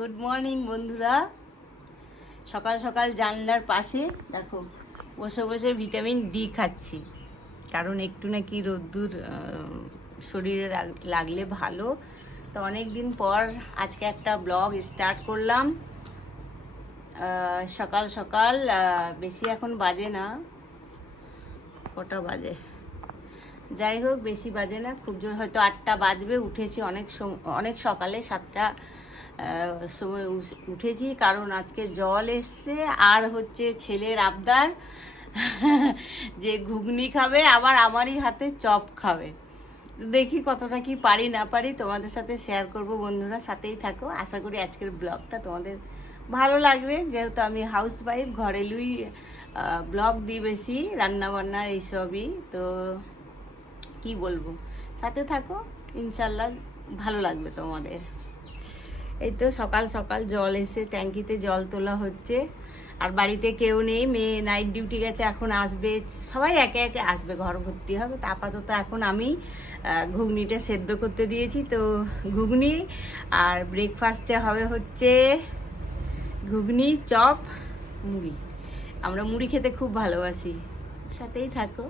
Good morning বন্ধুরা। সকাল সকাল জানলার পাশে, দেখো, বসে বসে ভিটামিন ডি খাচ্ছি। কারণ একটু নাকি রোদ্দুর শরীরে লাগলে ভালো। তো অনেক দিন পর আজকে একটা ব্লগ স্টার্ট করলাম। সকাল সকাল বেশি এখন বাজে না। কটা বাজে? যাই হোক, বেশি বাজে না। খুব জোর, হয়তো আটটা বাজবে, উঠেছি অনেক অনেক সকালে সাতটা সময় উঠেছি, কারণ আজকে জল এসছে, আর হচ্ছে ছেলের আবদার, যে ঘুগনি খাবে, আবার আমারই হাতে চপ খাবে। দেখি কতটা কি পারি, না পারি, তোমাদের সাথে শেয়ার করব, বন্ধুরা, সাথেই থাকো। আশা করি আজকের ব্লগটা তোমাদের ভালো লাগবে। যেহেতু আমি হাউস ওয়াইফ ঘরে লুই ব্লগ দিই বেশি রান্না বান্নার এইসবই, তো কি বলব? সাথে থাকো, ইনশাল্লাহ ভালো লাগবে তোমাদের। এই তো সকাল সকাল জল এসে ট্যাঙ্কিতে জল তোলা হচ্ছে। আর বাড়িতে কেউ নেই, মেয়ে নাইট ডিউটি গেছে, এখন আসবে। সবাই একে একে আসবে, ঘর ভর্তি হবে। তা আপাতত এখন আমি ঘুগনিটা সেদ্ধ করতে দিয়েছি। তো ঘুগনি আর ব্রেকফাস্টে হবে হচ্ছে ঘুগনি, চপ, মুড়ি। আমরা মুড়ি খেতে খুব ভালোবাসি। সাথেই থাকো।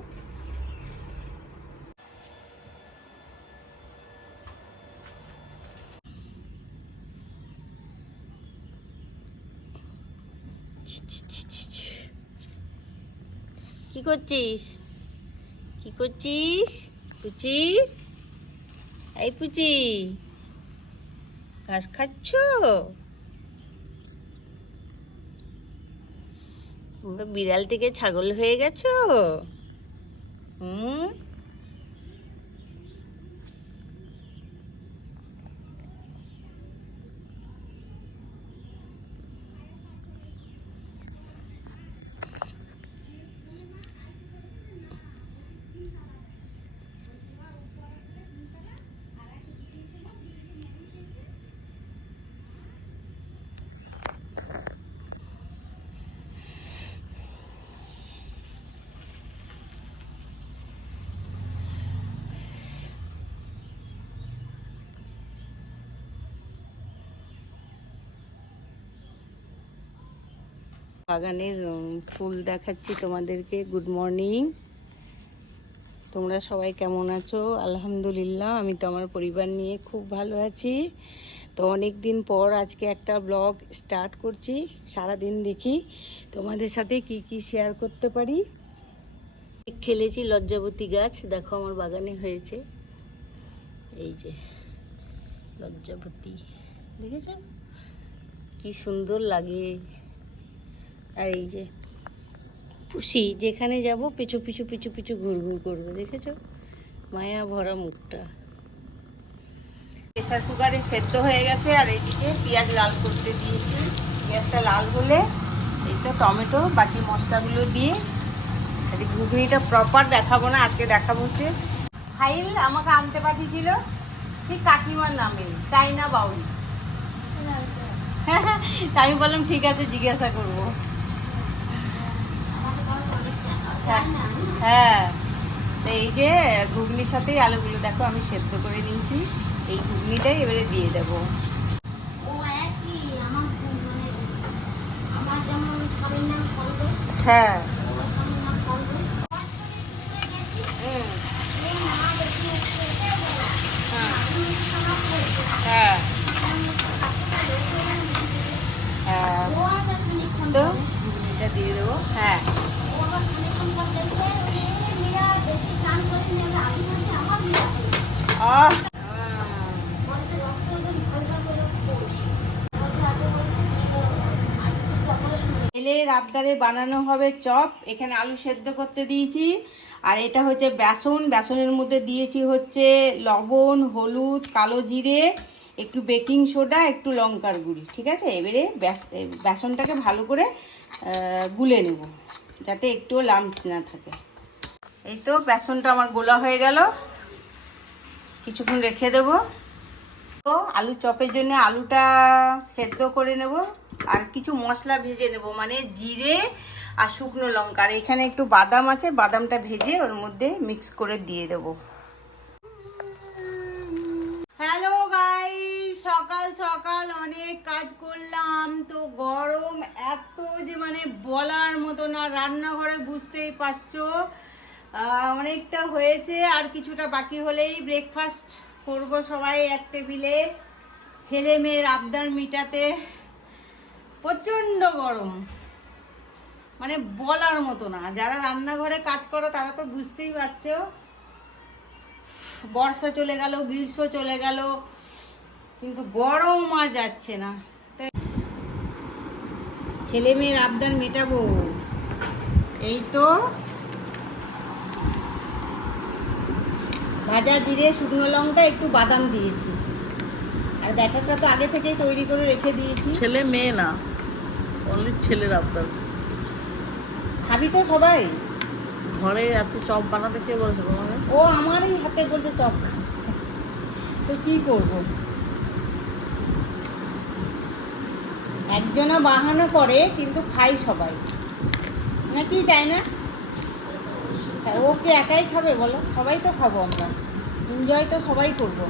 কি করছিস? কি করছিস? পুচি? এই পুচি, ঘাস খাচ্ছ? তোমরা বিড়াল থেকে ছাগল হয়ে গেছো? হুম? বাগানের ফুল দেখাচ্ছি তোমাদেরকে। গুড মর্নিং তোমরা সবাই কেমন আছো? আলহামদুলিল্লাহ, আমি তো আমার পরিবার নিয়ে খুব ভালো আছি। তো অনেক দিন পর আজকে একটা ব্লগ স্টার্ট করছি সারা দিন দেখি। তোমাদের সাথে কি কি শেয়ার করতে পারি? খেলেছি লজ্জাবতী গাছ, দেখো আমার বাগানে হয়েছে। এই যে, লজ্জাবতী দেখেছেন কি সুন্দর লাগে। আর এই যে পুষি যেখানে যাব পিছু পিছু পিছু পিছু ঘুরঘুর করবে দেখেছ? মায়া ভরা মুখটা। প্রেশার কুকারে সেদ্ধ হয়ে গেছে আর এইদিকে পেঁয়াজ লাল করতে দিয়েছি। পেঁয়াজটা লাল হলে এই তো টমেটো বাকি মশলাগুলো দিয়ে এই ঘুগনিটা প্রপার দেখাবো না আজকে দেখাবো হচ্ছে ফাইল আমাকে আনতে পাঠিয়েছিল ঠিক কাকিমার নামে চাইনা বাউল তা আমি বললাম ঠিক আছে জিজ্ঞাসা করব। হ্যাঁ এই যে ঘুগনির সাথেই আলুগুলো দেখো আমি সেদ্ধ করে নিয়েছি। এই ঘুগনিটাই এবারে দিয়ে দেবো। মানে হ্যাঁ। হ্যাঁ, হ্যাঁ। হ্যাঁ। খানিকক্ষণ তো ঘুগনিটা দিয়ে দেবো। হ্যাঁ। ছেলের আবদারে বানানো হবে চপ, এখানে আলু সেদ্ধ করতে দিয়েছি। আর এটা হচ্ছে বেসন, বেসনের মধ্যে দিয়েছি হচ্ছে লবণ, হলুদ, কালো জিরে, একটু বেকিং সোডা, একটু লঙ্কার গুঁড়ি, ঠিক আছে? এবারে বেস- বেসনটাকে ভালো করে গুলে নেব, যাতে একটুও লাম্পস না থাকে। এই তো বেসনটা আমার গোলা হয়ে গেল। কিছুক্ষণ রেখে দেবো। তো আলু চপের জন্য আলুটা সেদ্ধ করে নেব আর কিছু মশলা ভেজে নেব মানে জিরে আর শুকনো লঙ্কা। আর এখানে একটু বাদাম আছে, বাদামটা ভেজে ওর মধ্যে মিক্স করে দিয়ে দেব। হ্যালো গাই সকাল সকাল অনেক কাজ করলাম, তো গরম এত যে মানে বলার মতো না, রান্নাঘরে বুঝতেই পারছ। অনেকটা হয়েছে, আর কিছুটা বাকি হলেই ব্রেকফাস্ট করব সবাই এক টেবিলে। ছেলে মেয়ের আবদার মিটাতে প্রচণ্ড গরম। মানে বলার মতো না। যারা রান্নাঘরে কাজ করো, তারা তো বুঝতেই পারছ। বর্ষা চলে গেল, গ্রীষ্ম চলে গেল, কিন্তু গরম আর যাচ্ছে না। ছেলে মেয়ের আবদার মেটাবো। এই তো ভাজা জিরে শুকনো লঙ্কা একটু বাদাম দিয়েছি। আর ব্যাটারটা তো আগে থেকেই তৈরি করে রেখে দিয়েছি। ছেলে মেয়ে না অনলি ছেলের আবদার। খাবি তো সবাই। ঘরে এত চপ বানাতে কে বলেছে তোমাকে? ও আমারই হাতে বলছে চপ। খা। তো কি করব? একজনা বাহানা করে কিন্তু খাই সবাই। না কি চাই না ও কি একাই খাবে বলো? সবাই তো খাব আমরা। এনজয় তো সবাই করব।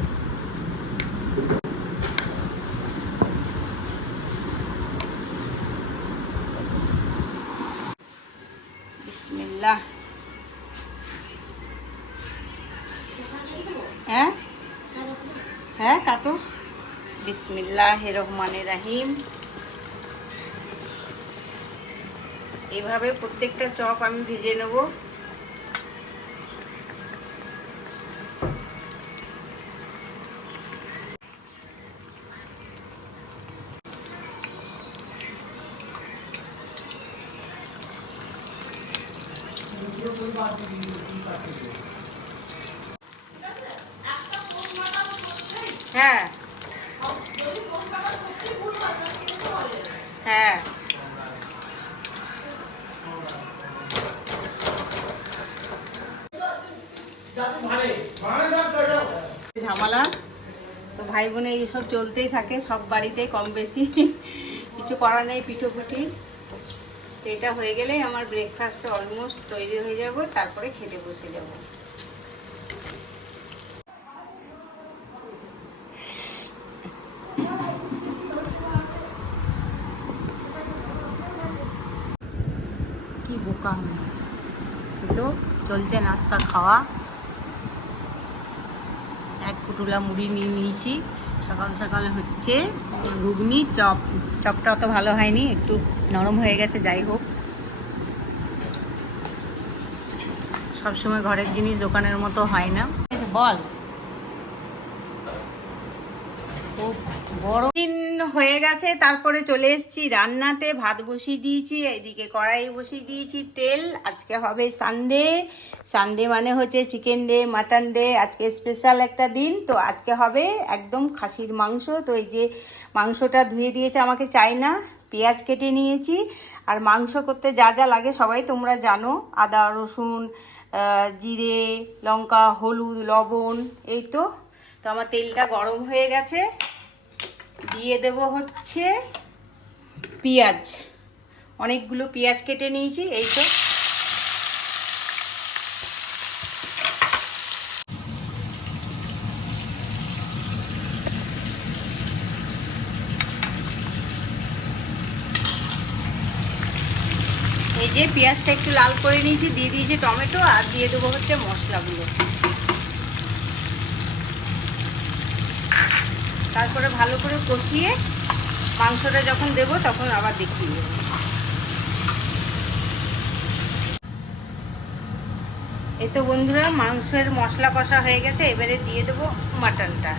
বিসমিল্লাহ। হ্যাঁ? হ্যাঁ কাটো। বিসমিল্লাহ রহমান রাহিম। এইভাবে প্রত্যেকটা চপ আমি ভিজে নেব। হ্যাঁ। ঝামেলা? তো ভাই বোনে এইসব চলতেই থাকে, সব বাড়িতেই কম বেশি। কিছু করার নেই, পিঠোপুঠি। তো এটা হয়ে গেলেই আমার ব্রেকফাস্ট অলমোস্ট তৈরি হয়ে যাব, তারপরে খেতে বসে যাব। এই তো চলছে নাস্তা খাওয়া। এক ফুটুলা মুড়ি নিয়ে নিয়েছি। সকাল সকাল হচ্ছে ঘুগনি, চপ। চপটা অত ভালো হয়নি, একটু নরম হয়ে গেছে, যাই হোক। সবসময় ঘরের জিনিস দোকানের মতো হয় না। বল। বড়। দিন হয়ে গেছে, তারপরে চলে এসেছি রান্নাতে। ভাত বসিয়ে দিয়েছি এইদিকে কড়াই বসিয়ে দিয়েছি তেল। আজকে হবে সানডে। সানডে মানে হচ্ছে চিকেন ডে, মাটন ডে, আজকে স্পেশাল একটা দিন। তো আজকে হবে একদম খাসির মাংস। তো এই যে মাংসটা ধুয়ে দিয়েছে আমাকে চাই না পেঁয়াজ কেটে নিয়েছি। আর মাংস করতে যা যা লাগে সবাই তোমরা জানো। আদা, রসুন জিরে, লঙ্কা, হলুদ, লবণ, এই তো। তো আমার তেলটা গরম হয়ে গেছে। দিয়ে দেব হচ্ছে পেঁয়াজ। অনেকগুলো পেঁয়াজ কেটে নিয়েছি, এই তো। এই যে পেঁয়াজটা একটু লাল করে নিয়েছি, দিয়ে দিয়েছি টমেটো আর দিয়ে দেবো হচ্ছে মশলাগুলো। তারপরে ভালো করে কষিয়ে মাংসটা যখন দেবো তখন আবার দেখিয়ে দেবো। এই তো বন্ধুরা, মাংসের মশলা কষা হয়ে গেছে, এবারে দিয়ে দেবো মাটনটা।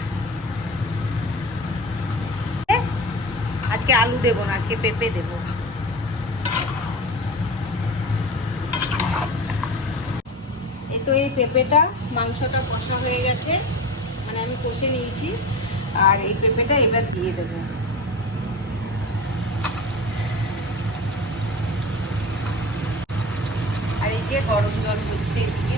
আজকে আলু দেবো না, আজকে পেঁপে দেবো। এই তো এই পেঁপেটা মাংসটা কষা হয়ে গেছে মানে আমি কষে নিয়েছি। আর এই পেঁপেটা এবার দিয়ে দেবো। আর এই যে গরম জল হচ্ছে এদিকে।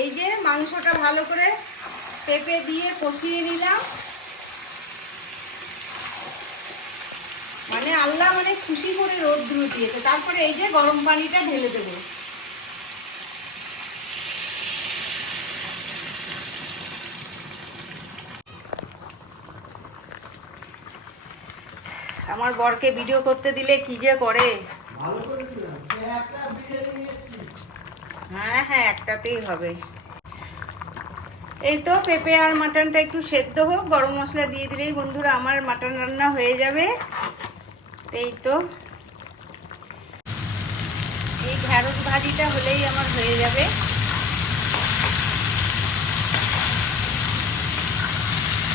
এই যে মাংসটা ভালো করে পেঁপে দিয়ে কষিয়ে নিলাম। মানে আল্লাহ মানে খুশি করে রোদ্র দিয়েছে। তারপরে এই যে গরম পানিটা ঢেলে দেবো। আমার বরকে ভিডিও করতে দিলে কি যে করে? হ্যাঁ হ্যাঁ একটাতেই হবে। এই তো পেঁপে আর মাটনটা একটু সেদ্ধ হোক, গরম মশলা দিয়ে দিলেই বন্ধুরা আমার মাটন রান্না হয়ে যাবে। এই তো। এই ঢ্যাঁড়স ভাজিটা হলেই আমার হয়ে যাবে।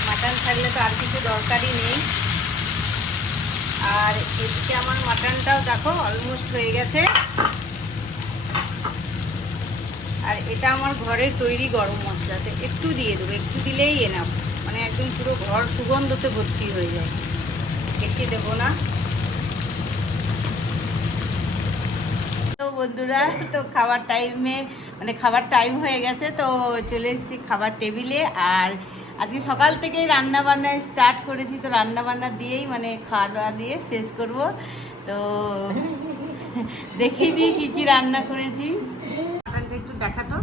মাটন থাকলে তো আর কিছু দরকারই নেই। আর এদিকে আমার মাটনটাও দেখো অলমোস্ট হয়ে গেছে। আর এটা আমার ঘরের তৈরি গরম মশলাতে। একটু দিয়ে দেবো, একটু দিলেই এনাফ মানে একদম পুরো ঘর সুগন্ধতে ভর্তি হয়ে যায়। বেশি দেবো না। তো বন্ধুরা, তো খাবার টাইমে মানে খাবার টাইম হয়ে গেছে, তো চলে এসেছি খাবার টেবিলে আর আজকে সকাল থেকেই রান্না বান্না স্টার্ট করেছি, তো রান্না বান্না দিয়েই মানে খাওয়া দাওয়া দিয়ে শেষ করব। তো দেখিয়ে দিই কী কী রান্না করেছি। মাটনটা একটু দেখাতো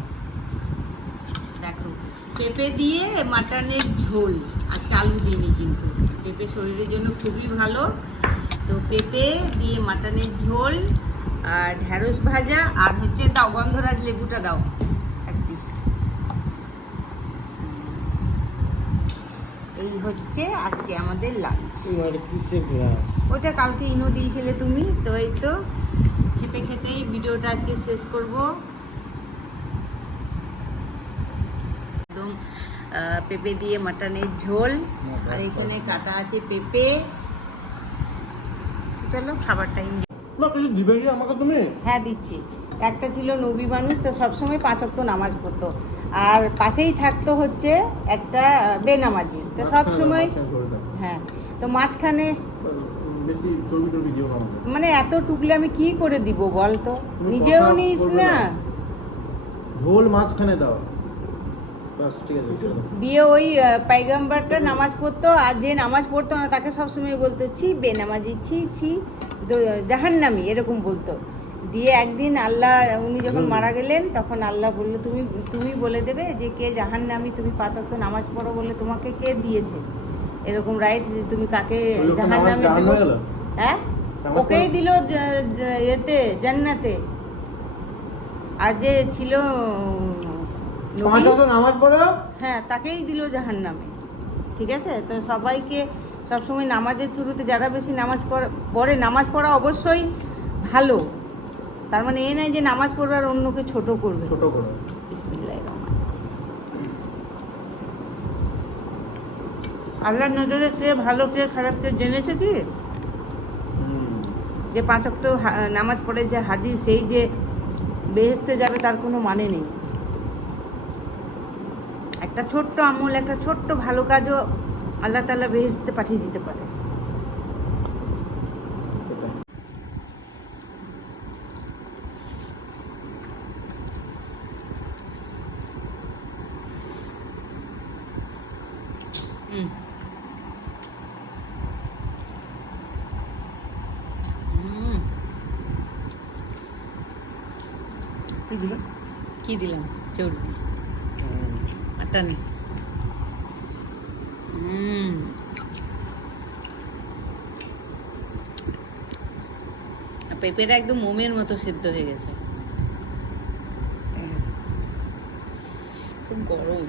দেখো, পেঁপে দিয়ে মাটনের ঝোল আর চালু দিইনি কিন্তু। পেঁপে শরীরের জন্য খুবই ভালো। তো পেঁপে দিয়ে মাটনের ঝোল আর ঢ্যাঁড়স ভাজা আর হচ্ছে দাও, গন্ধরাজ লেবুটা দাও, এক পিস এই হচ্ছে আজকে আমাদের লাঞ্চ ওইটা কালকে ইনো দিয়েছিলে তুমি তো এই তো খেতে খেতেই ভিডিওটা আজকে শেষ করব। একদম পেঁপে দিয়ে মাটনের ঝোল আর এখানে কাটা আছে পেঁপে। চলো খাবারটা দিবে আমাকে তুমি? হ্যাঁ দিচ্ছি। একটা ছিল নবী মানুষ তো সবসময় পাঁচ অক্ত নামাজ পড়তো। আর পাশেই থাকতো হচ্ছে একটা বেনামাজি। তো সবসময় হ্যাঁ তো মাঝখানে মানে এত টুকলে আমি কি করে দিব বল তো? নিজেও নিস না। ঝোল মাঝখানে দাও। দিয়ে ওই পাইগাম্বারটা নামাজ পড়তো আর যে নামাজ পড়তো না তাকে সবসময় বলতো ছি বেনামাজি ছি ছি জাহান্নামি এরকম বলতো। দিয়ে একদিন আল্লাহ উনি যখন মারা গেলেন তখন আল্লাহ বলল তুমি তুমি বলে দেবে যে কে জাহান্নামি তুমি পাঁচ অক্ট নামাজ পড়ো বলে তোমাকে কে দিয়েছে? এরকম রাইট যে তুমি কাকে নামাজ দেবো? হ্যাঁ ওকেই? দিল এতে জান্নাতে। আর যে ছিল নামাজ পড়ো? হ্যাঁ তাকেই দিল জাহান নামে ঠিক আছে? তো সবাইকে সবসময় নামাজের শুরুতে যারা বেশি নামাজ পড়া- পড়ে নামাজ পড়া অবশ্যই ভালো। তার মানে এ নয় যে নামাজ পড়বে আর অন্যকে ছোট করবে। ছোট করো বিসমিল্লাহির আল্লাহর নজরে কে ভালো কে খারাপ কে জেনেছে কি? যে পাঁচ অক্ট নামাজ পড়ে যে হাজি সেই যে বেহেস্তে যাবে তার কোনো মানে নেই। একটা ছোট্ট আমল একটা ছোট্ট ভালো কাজও আল্লাহ তাআলা বেহেস্তে পাঠিয়ে দিতে পারে সেটাই। হুম হুম কি দিলে? কি দিলাম? চর্বি মাটনে হুম পেঁপেটা একদম মোমের মতো সিদ্ধ হয়ে গেছে। খুব গরম।